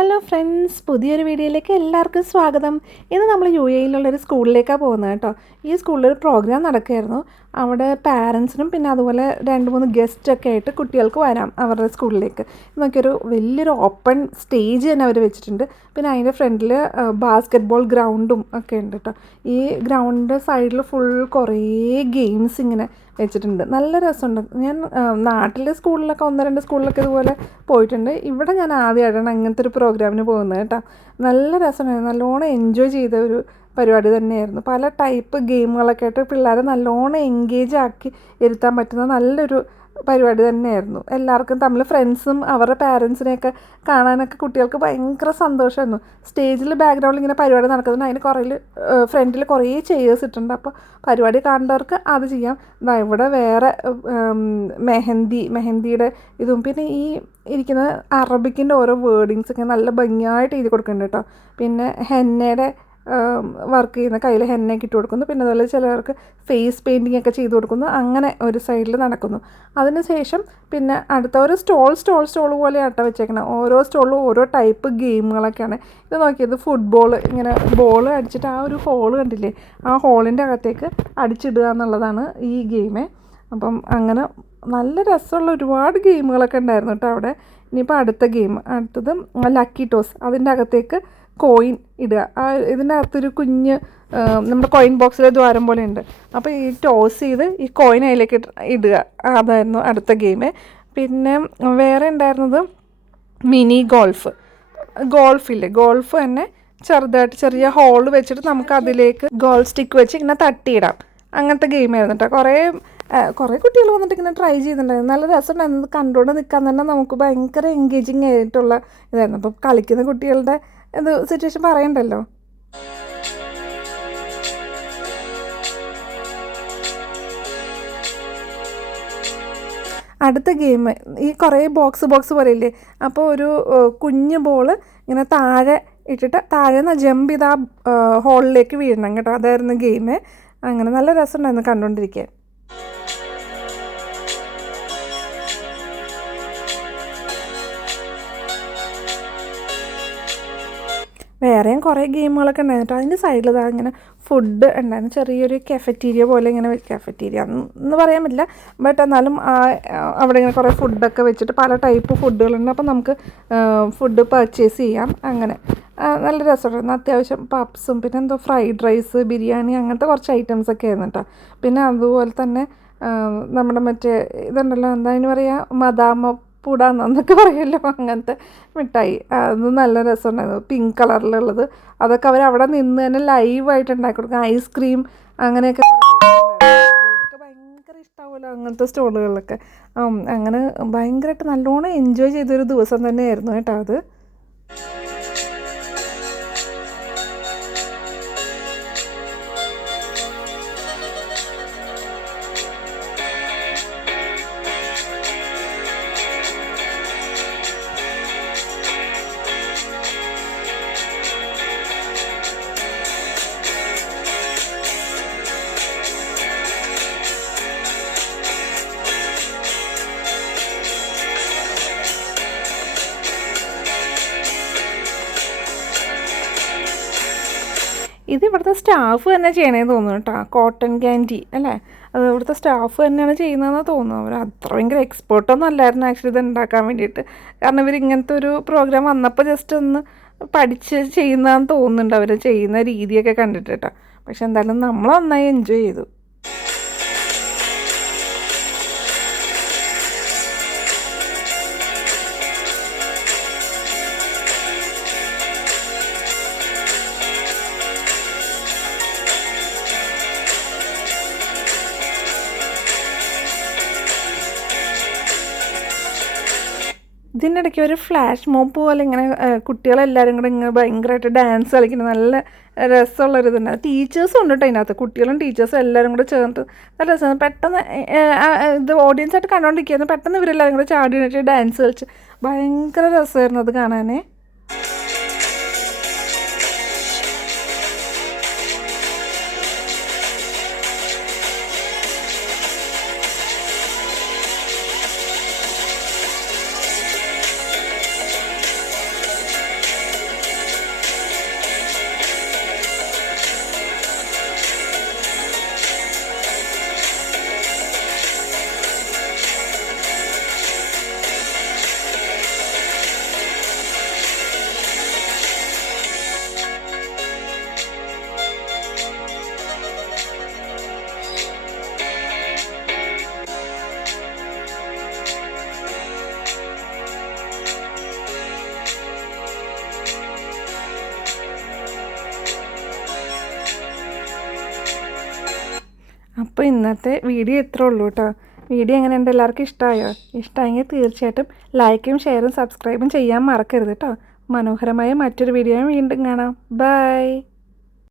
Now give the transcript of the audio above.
Hello friends, പുതിയൊരു വീഡിയോയിലേക്ക് എല്ലാവർക്കും സ്വാഗതം. ഇന്ന് നമ്മൾ UAE-ലുള്ളൊരു സ്കൂളിലേക്കാണ് പോകുന്നത് കേട്ടോ. ഈ സ്കൂളിലൊരു പ്രോഗ്രാം നടക്കുകയായിരുന്നു. അവിടെ പാരൻസിനും പിന്നെ അതുപോലെ 2-3 ഗസ്റ്റൊക്കെ ആയിട്ട് കുട്ടികൾക്ക് വരാം അവരുടെ സ്കൂളിലേക്ക്. നോക്കിയൊരു വലിയൊരു ഓപ്പൺ സ്റ്റേജ് തന്നെ അവർ വെച്ചിട്ടുണ്ട്. പിന്നെ അതിൻ്റെ ഫ്രണ്ടിൽ ബാസ്കറ്റ് ബോൾ ഗ്രൗണ്ടും ഒക്കെ ഉണ്ട് കേട്ടോ. ഈ ഗ്രൗണ്ടിൻ്റെ സൈഡിൽ ഫുൾ കുറേ ഗെയിംസ് ഇങ്ങനെ വെച്ചിട്ടുണ്ട്. നല്ല രസമുണ്ട്. ഞാൻ നാട്ടിലെ സ്കൂളിലൊക്കെ 1-2 സ്കൂളിലൊക്കെ ഇതുപോലെ പോയിട്ടുണ്ട്. ഇവിടെ ഞാൻ ആദ്യമായിട്ടാണ് ഇങ്ങനത്തെ ഒരു പ്രോഗ്രാമിന് പോകുന്നത് കേട്ടോ. നല്ല രസമുണ്ടായിരുന്നു. നല്ലോണം എൻജോയ് ചെയ്ത ഒരു പരിപാടി തന്നെയായിരുന്നു. പല ടൈപ്പ് ഗെയിമുകളൊക്കെ ആയിട്ട് പിള്ളേരെ നല്ലോണം എൻഗേജ് ആക്കി ഇരുത്താൻ പറ്റുന്ന നല്ലൊരു പരിപാടി തന്നെയായിരുന്നു. എല്ലാവർക്കും തമ്മിൽ ഫ്രണ്ട്സും അവരുടെ പാരൻസിനെയൊക്കെ കാണാനൊക്കെ കുട്ടികൾക്ക് ഭയങ്കര സന്തോഷമായിരുന്നു. സ്റ്റേജിൽ ബാക്ക്ഗ്രൗണ്ടിൽ ഇങ്ങനെ പരിപാടി നടക്കുന്നുണ്ട്. അതിന് ഫ്രണ്ടിൽ കുറേ ചെയേഴ്സ് ഇട്ടിട്ടുണ്ട്. അപ്പോൾ പരിപാടി കാണേണ്ടവർക്ക് അത് ചെയ്യാം. ഇവിടെ വേറെ മെഹന്തിയുടെ ഇതും പിന്നെ ഈ ഇരിക്കുന്ന അറബിക്കിൻ്റെ ഓരോ വേർഡിങ്സൊക്കെ നല്ല ഭംഗിയായിട്ട് എഴുതി കൊടുക്കുന്നുണ്ട് കേട്ടോ. പിന്നെ ഹെന്നയുടെ വർക്ക് ചെയ്യുന്ന കയ്യിൽ ഹെന്നയൊക്കെ ഇട്ട് കൊടുക്കുന്നു. പിന്നെ അതുപോലെ ചിലവർക്ക് ഫേസ് പെയിൻറ്റിങ് ഒക്കെ ചെയ്ത് കൊടുക്കുന്നു. അങ്ങനെ ഒരു സൈഡിൽ നടക്കുന്നു. അതിനുശേഷം പിന്നെ അടുത്ത ഒരു സ്റ്റോൾ പോലെ ആട്ട വെച്ചേക്കണം. ഓരോ സ്റ്റോളിലും ഓരോ ടൈപ്പ് ഗെയിമുകളൊക്കെയാണ്. ഇത് നോക്കിയത് ഫുട്ബോൾ ഇങ്ങനെ ബോൾ അടിച്ചിട്ട് ആ ഒരു ഹോൾ കണ്ടില്ലേ, ആ ഹോളിൻ്റെ അകത്തേക്ക് അടിച്ചിടുക എന്നുള്ളതാണ് ഈ ഗെയിം. അപ്പം അങ്ങനെ നല്ല രസമുള്ള ഒരുപാട് ഗെയിമുകളൊക്കെ ഉണ്ടായിരുന്നു കേട്ടോ അവിടെ. ഇനിയിപ്പോൾ അടുത്തത് ലക്കി ടോസ്. അതിൻ്റെ അകത്തേക്ക് കോയിൻ ഇടുക. ഇതിൻ്റെ അകത്തൊരു കുഞ്ഞ് നമ്മുടെ കോയിൻ ബോക്സിലെ ദ്വാരം പോലെ ഉണ്ട്. അപ്പോൾ ഈ ടോസ് ചെയ്ത് ഈ കോയിൻ അതിലേക്ക് ഇടുക. അതായിരുന്നു അടുത്ത ഗെയിം. പിന്നെ വേറെ ഉണ്ടായിരുന്നത് മിനി ഗോൾഫ് തന്നെ ചെറുതായിട്ട് ചെറിയ ഹോൾ വെച്ചിട്ട് നമുക്ക് അതിലേക്ക് ഗോൾ സ്റ്റിക്ക് വെച്ച് ഇങ്ങനെ തട്ടിയിടാം. അങ്ങനത്തെ ഗെയിമായിരുന്നു കേട്ടോ. കുറേ കുട്ടികൾ വന്നിട്ട് ഇങ്ങനെ ട്രൈ ചെയ്തിട്ടുണ്ടായിരുന്നു. നല്ല രസമുണ്ടായിരുന്നു. കണ്ടുകൊണ്ട് നിൽക്കാൻ തന്നെ നമുക്ക് ഭയങ്കര എൻഗേജിങ് ആയിട്ടുള്ള ഇതായിരുന്നു. അപ്പം കളിക്കുന്ന കുട്ടികളുടെ ഇത് സിറ്റുവേഷൻ പറയണ്ടല്ലോ. അടുത്ത ഗെയിം ഈ കുറേ ബോക്സ് പോലെയില്ലേ, അപ്പോൾ ഒരു കുഞ്ഞ് ബോൾ ഇങ്ങനെ താഴെ ഇട്ടിട്ട് താഴെ നിന്ന് ജമ്പ് ചെയ്ത് ആ ഹോളിലേക്ക് വീഴണം കേട്ടോ. അതായിരുന്നു ഗെയിം. അങ്ങനെ നല്ല രസമുണ്ടായിരുന്നു കണ്ടുകൊണ്ടിരിക്കാൻ. വേറെയും കുറേ ഗെയിമുകളൊക്കെ ഉണ്ടായിരുന്നു. അതിൻ്റെ സൈഡിൽ ഇങ്ങനെ ഫുഡ് ഉണ്ടായിരുന്നു. ചെറിയൊരു കഫറ്റീരിയ പോലെ ഇങ്ങനെ കഫറ്റീരിയ എന്ന് പറയാൻ പറ്റില്ല, ബട്ട് എന്നാലും അവിടെ ഇങ്ങനെ കുറേ ഫുഡൊക്കെ വെച്ചിട്ട് പല ടൈപ്പ് ഫുഡുകളുണ്ട്. അപ്പം നമുക്ക് ഫുഡ് പർച്ചേസ് ചെയ്യാം. അങ്ങനെ നല്ല രസമുണ്ടായിരുന്നു. അത്യാവശ്യം പപ്സും പിന്നെ എന്തോ ഫ്രൈഡ് റൈസ്, ബിരിയാണി അങ്ങനത്തെ കുറച്ച് ഐറ്റംസൊക്കെ ആയിരുന്നു കേട്ടോ. പിന്നെ അതുപോലെ തന്നെ നമ്മുടെ മറ്റേ ഇതുണ്ടല്ലോ, എന്താ അതിന് പറയുക, മദാമ പൂടാന്നൊക്കെ പറയുമല്ലോ, അങ്ങനത്തെ മിഠായി. അത് നല്ല രസമുണ്ടായിരുന്നു. പിങ്ക് കളറിലുള്ളത് അതൊക്കെ അവർ നിന്ന് തന്നെ ലൈവായിട്ട് ഉണ്ടാക്കി കൊടുക്കും. ഐസ്ക്രീം അങ്ങനെയൊക്കെ കുട്ടികൾക്കൊക്കെ ഭയങ്കര ഇഷ്ടമാവുമല്ലോ അങ്ങനത്തെ സ്റ്റോളുകളിലൊക്കെ. അങ്ങനെ ഭയങ്കരമായിട്ട് നല്ലോണം എൻജോയ് ചെയ്തൊരു ദിവസം തന്നെയായിരുന്നു കേട്ടോ അത്. ഇത് ഇവിടുത്തെ സ്റ്റാഫ് തന്നെ ചെയ്യണേന്ന് തോന്നുന്നു കേട്ടോ. കോട്ടൺ ക്യാൻഡി അല്ലേ, അത് ഇവിടുത്തെ സ്റ്റാഫ് തന്നെയാണ് ചെയ്യുന്നതെന്ന് തോന്നുന്നു. അവർ അത്ര ഭയങ്കര എക്സ്പേർട്ടൊന്നും അല്ലായിരുന്നു ആക്ച്വലി ഇത് ഉണ്ടാക്കാൻ വേണ്ടിയിട്ട്. കാരണം ഇവർ ഇങ്ങനത്തെ ഒരു പ്രോഗ്രാം വന്നപ്പോൾ ജസ്റ്റ് ഒന്ന് പഠിച്ച് ചെയ്യുന്നതെന്ന് തോന്നുന്നുണ്ട്, അവർ ചെയ്യുന്ന രീതിയൊക്കെ കണ്ടിട്ട് കേട്ടോ. പക്ഷെ എന്തായാലും നമ്മൾ നന്നായി എൻജോയ് ചെയ്തു. ഇതിനിടയ്ക്ക് ഒരു ഫ്ലാഷ് മോപ്പ് പോലെ ഇങ്ങനെ കുട്ടികളെല്ലാവരും കൂടെ ഇങ്ങനെ ഭയങ്കരമായിട്ട് ഡാൻസ് കളിക്കുന്നത് നല്ല രസമുള്ളൊരിതുണ്ട്. ടീച്ചേഴ്സും ഉണ്ട് കേട്ടോ അതിനകത്ത്. കുട്ടികളും ടീച്ചേഴ്സും എല്ലാവരും കൂടെ ചേർത്ത് നല്ല രസമാണ്. പെട്ടെന്ന് ഇത് ഓഡിയൻസായിട്ട് കണ്ടുകൊണ്ടിരിക്കുകയായിരുന്നു. പെട്ടെന്ന് ഇവരെല്ലാവരും കൂടെ ചാടി എണീറ്റ് ഡാൻസ് കളിച്ച് ഭയങ്കര രസമായിരുന്നു അത് കാണാനേ. അപ്പോൾ ഇന്നത്തെ വീഡിയോ ഇത്രേ ഉള്ളൂ കേട്ടോ. വീഡിയോ എങ്ങനെയുണ്ട്, എല്ലാവർക്കും ഇഷ്ടമായോ? ഇഷ്ടമായെങ്കിൽ തീർച്ചയായിട്ടും ലൈക്കും ഷെയറും സബ്സ്ക്രൈബും ചെയ്യാൻ മറക്കരുത് കേട്ടോ. മനോഹരമായ മറ്റൊരു വീഡിയോയും വീണ്ടും കാണാം. ബൈ.